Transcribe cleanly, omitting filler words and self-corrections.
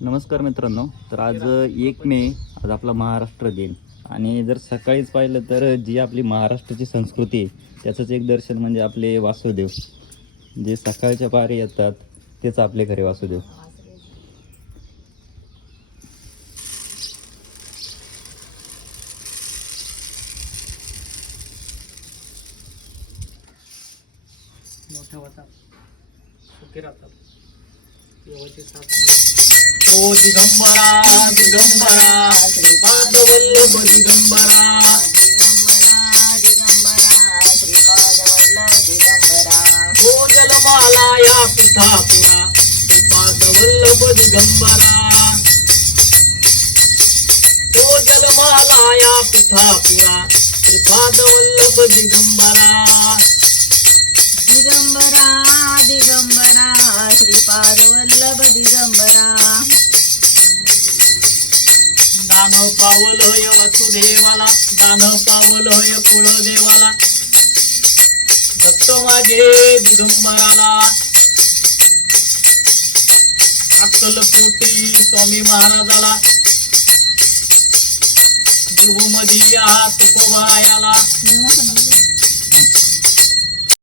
नमस्कार मित्रांनो. तर आज 1 मे, आज आपला महाराष्ट्र दिन. आणि जर सकाळीच पाहिलं तर जी आपली महाराष्ट्राची संस्कृती आहे त्याचंच एक दर्शन म्हणजे आपले वासुदेव. जे सकाळच्या पारी येतात तेच आपले खरे वासुदेव. मोठ्या होतात सुखी राहतात देवाची साथ ओ दिगंबरा दिगंबरा श्रीपाद वल्लभ दिगंबरा श्रीपाद वल्लभ दिगंबरा ओ जलमाला या पिठापुरा श्रीपाद वल्लभ दिगंबरा ओ जलमाला या पिठापुरा श्रीपाद वल्लभ दिगंबरा दिगंबरा दिगंबरा श्रीपाद वल्लभ दिगंबरा दान पावलय वासुदेवाला दान पावलय कुळदेवाला दत्त माझे दिगंबराला अक्कलकोटी स्वामी महाराजाला जुहूमधी या तुकोबायाला